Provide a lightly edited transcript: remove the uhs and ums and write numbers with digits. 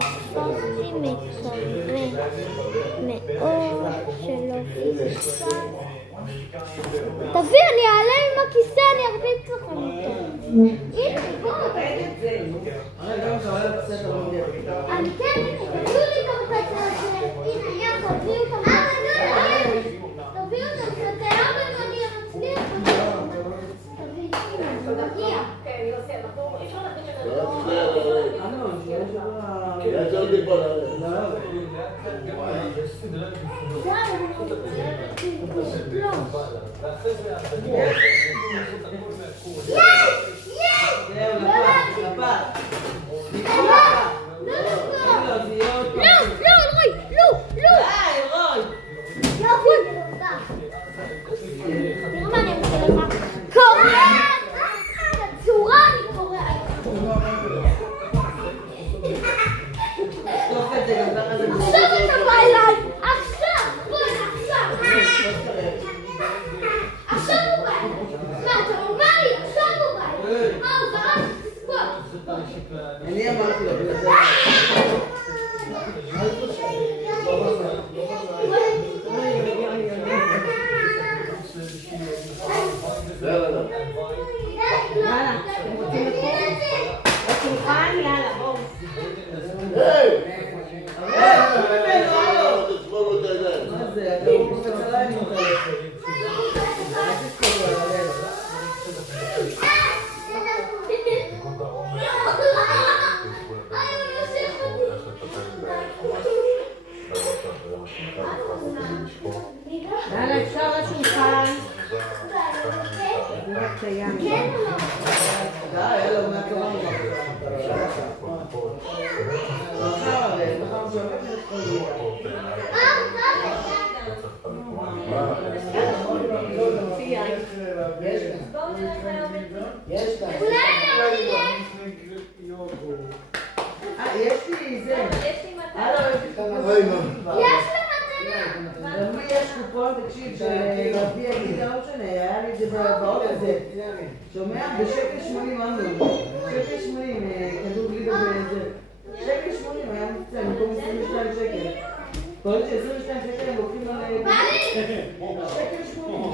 פספסתי מקווה מאוד שלא פספסתי. תביא, אני אעלה עם הכיסא, אני ארביץ לכם אותו. הנה, בואו. אני כן, תביאו לי את המקצה הזה. הנה, יחד, תביאו את המקצה הזה. תביאו את המקצה, אבל אני אצליח. תביא, הנה, מגיע. אני אמרתי לו, אפשר לשולחן. יש לי זה. למי יש קופון, תקשיב, שלהביא אגיד, לא משנה, היה לי את זה בעוד הזה. שומע? בשקל 80 אמרו. שקל 80, כדור גלידה בזה. שקל 80 היה מבצע, במקום 22 שקל. כל ש22 שקל הם לוקחים על... שקל 80.